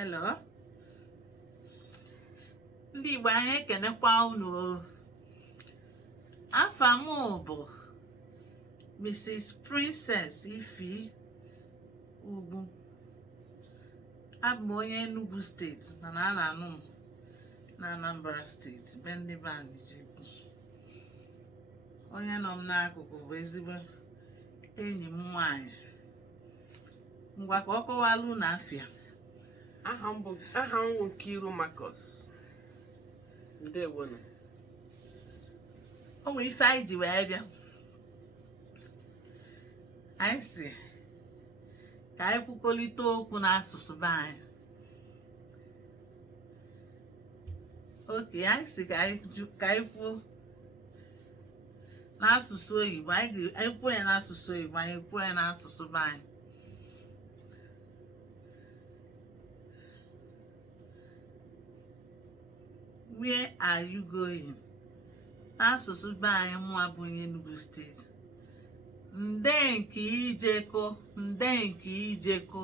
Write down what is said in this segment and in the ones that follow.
Hello. Ndị Igbo anyị ekenekwa unu. Afa m bụ Mrs. Princess Ifi Ugwu. Abụ m onye Enugu steeti mana a na-anụ m na Anambra steeti be ndị be anyị Jekwu. Onye nọ m n'akụkụ bụ ezigbo enyi m nwanyị. Ngwa ka ọ kọwalụ unu afịa. Aha m bụ Nkiru Marcus. Ndewonu. O nwere ife anyị ji wee bịa. Anyị si ka anyị kwukọrịta okwu n'asụsụ be anyị. Oke, anyị si ka anyị kwuo n'asụsụ oyibo. Anyị kwuo ya n'asụsụ oyibo, anyị kwuo ya n'asụsụ be anyị. Where are you going? N'asụsụ be anyị mụa bụ onye Enugu steeti. Nde nke ijeko, nde nke ijeko.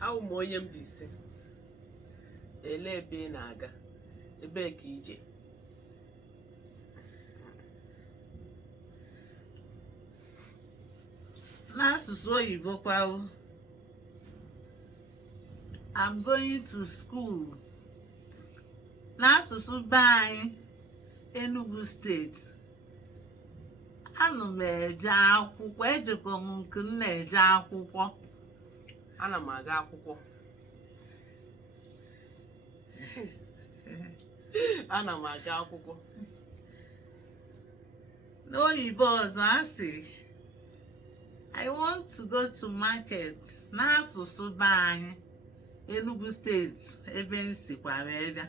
Awụ m onye Mbaise. Ele ebe ị na-aga? Ebee ka ije? N'asụsụ oyibo kwawo. I'm going to school. N'asụsụ be anyị Enugu steeti. Ana m eje akwụkwọ, ejekwa m nke m na-eje akwụkwọ. Ana m aga akwụkwọ. Ana m aga akwụkwọ. N'oyibo ọzọ asị I want to go to market. N'asụsụ be anyị Enugu steeti ebe m sikwara ebe.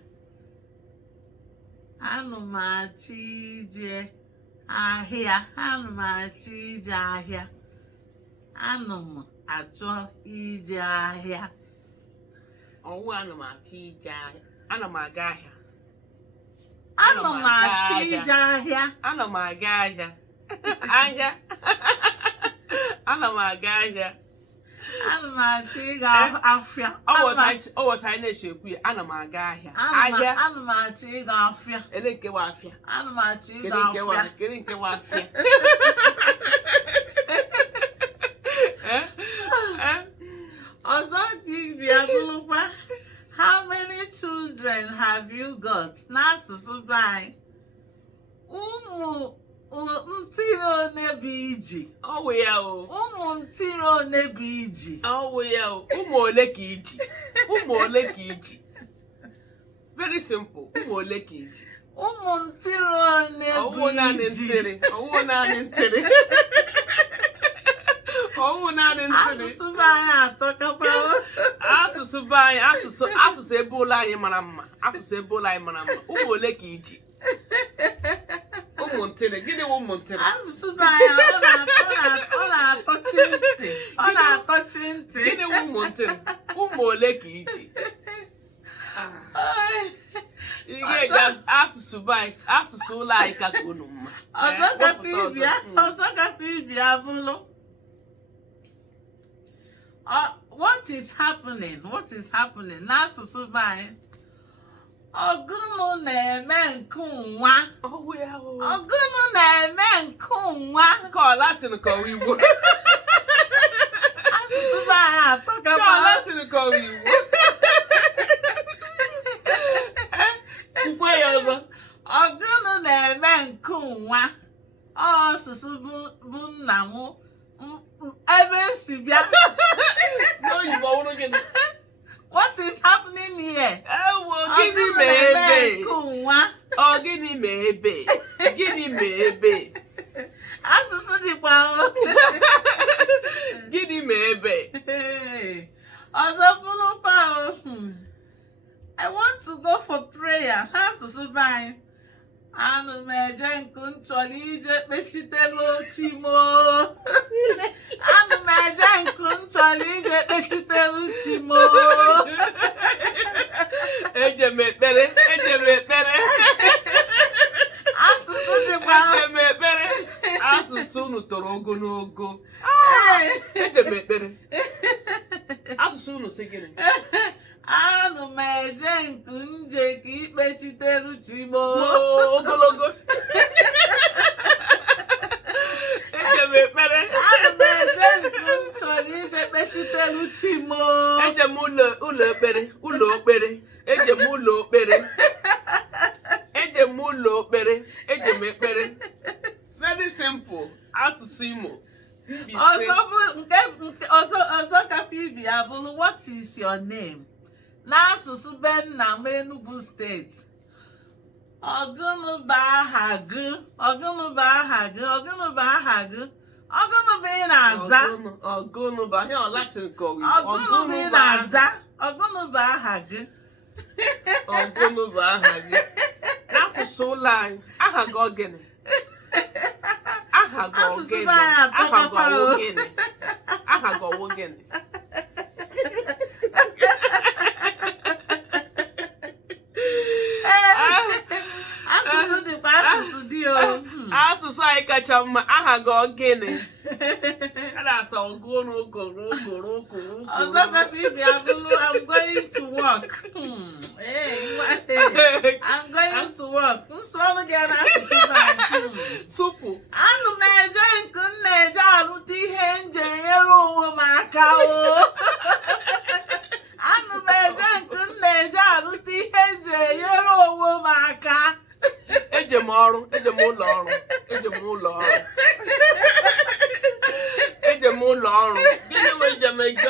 Ana m achọ ije ahịa. Ana m achọ ije ahịa. Ana m achọ ije ahịa. Ọwụ ana m achọ ije ahịa. Ana m aga ahịa. Ana m achọ ije ahịa. Ana m aga ahịa. Ahịa. Ana m aga ahịa. Ana m achọ ịga afịa. Ọwọcha anyị na-eche ekwu ya. Ana m aga ahịa. Ahịa. Ana m achọ ịga afịa. Ele nke wa afịa? Ana m achọ ịga afịa. Kedu nke wa afịa? Ọzọ ka ibia bụrụkwa how many children have you got? N'asụsụ be anyị. Ụmụ ntịrị one bụ iji. Ọwụ ya o. Ụmụ ntịrị one bụ iji. Ọwụ ya o. Ụmụ ole ka iji? Ụmụ ole ka iji? Very simple. Ụmụ ole ka iji? Ụmụ ntịrị one bụ iji. Ọwụ naanị ntịrị. Ọwụ naanị ntịrị. Ọwụ naanị ntịrị. Asụsụ be anyị atọkakwa. Asụsụ be anyị, asụsụ ebe ụlọ anyị mara mma. Asụsụ ebe ụlọ anyị mara mma. Ụmụ ole ka iji? Ụmụ ntịrị. Gịnị bụ ụmụ ntịrị? Asụsụ be anyị ọ na-atọchi ntị. Ọ na-atọchi ntị. Gịnị bụ ụmụ ntịrị? Ụmụ ole ka iji? Ị ga-eji asụsụ be anyị, asụsụ ụlọ anyị ka unu mma. Ọzọ gakwa ibia bụrụ. What is happening? What is happening? N'asụsụ be anyị. Ọgụnụ na-eme nke nwa. Ọgụnụ na-eme nke nwa. Ka ọ Latin ka ọ Igbo. Asụsụ be anyị atọkakwa. Ka ọ Latin ka ọ Igbo. Ukwe ya ọzọ. Ọgụnụ na-eme nke nwa. Asụsụ bụ nna m ebe si bịa. N'oyibo ọhụrụ gịnị? What is happening here? Ewo, gịnị ma ebe? Ọ gịnị ma ebe? Gịnị ma ebe? Asụsụ dịkwa o. Gịnị ma ebe? Ọzọ bụrụkwa o. I want to go for prayer. Asụsụ be anyị. Ana m eje nke m chọrọ ije kpechitelu chi m. Ana m eje nke m chọrọ ije kpechitelu chi m. Eje m ekpere. Asụsụ dịkwa. Eje m ekpere. Asụsụ unu toro ogologo. Eje m ekpere. Asụsụ unu si gịnị? Anụ m eje nku nje ka ikpechiteru chimo. Ogologo. Eje m ekpere. Anụ m eje nku nchọrọ ije kpechiteru chimo. Eje m ụlọ ekpere. Eje m ụlọ ekpere. Eje m ekpere. Very simple. Asụsụ Imo. Ọzọ kapụ ibi ya bụrụ, what is your name? N'asụsụ be nna m Enugu steeti. Ọgụnụ bụ aha gị? Ọgụnụ bụ aha gị? Ọgụnụ bụ aha gị? Ọgụnụ bụ ị na-aza? Ọgụnụ bụ ahịa Latin kọwi. Ọgụnụ bụ ị na-aza? Ọgụnụ bụ aha gị? Ọgụnụ bụ aha gị. N'asụsụ ụlọ anyị, aha gị ọ gịnị? Aha gị ọ gịnị? Aha gị ọwụ gịnị? Aha gị ọwụ gịnị? Asụsụ dịkwa asụsụ dị o. Asụsụ anyị kacha mma. Aha gị ọ gịnị? A na-asa ọgụnụ okoro. Ọzọ kapụ ibi ya bụrụ, I'm going to work. I'm going to work. Nsụọlụ gị n'asụsụ anyị. Supu. Anụ m eje nku m na-eje arụta ihe nje nyere onwe m aka o. Anụ m eje nku m na-eje arụta ihe nje nyere onwe m aka. Eje m ọrụ. Eje m ụlọ ọrụ. Eje m ụlọ ọrụ. Gịnị wee je m eje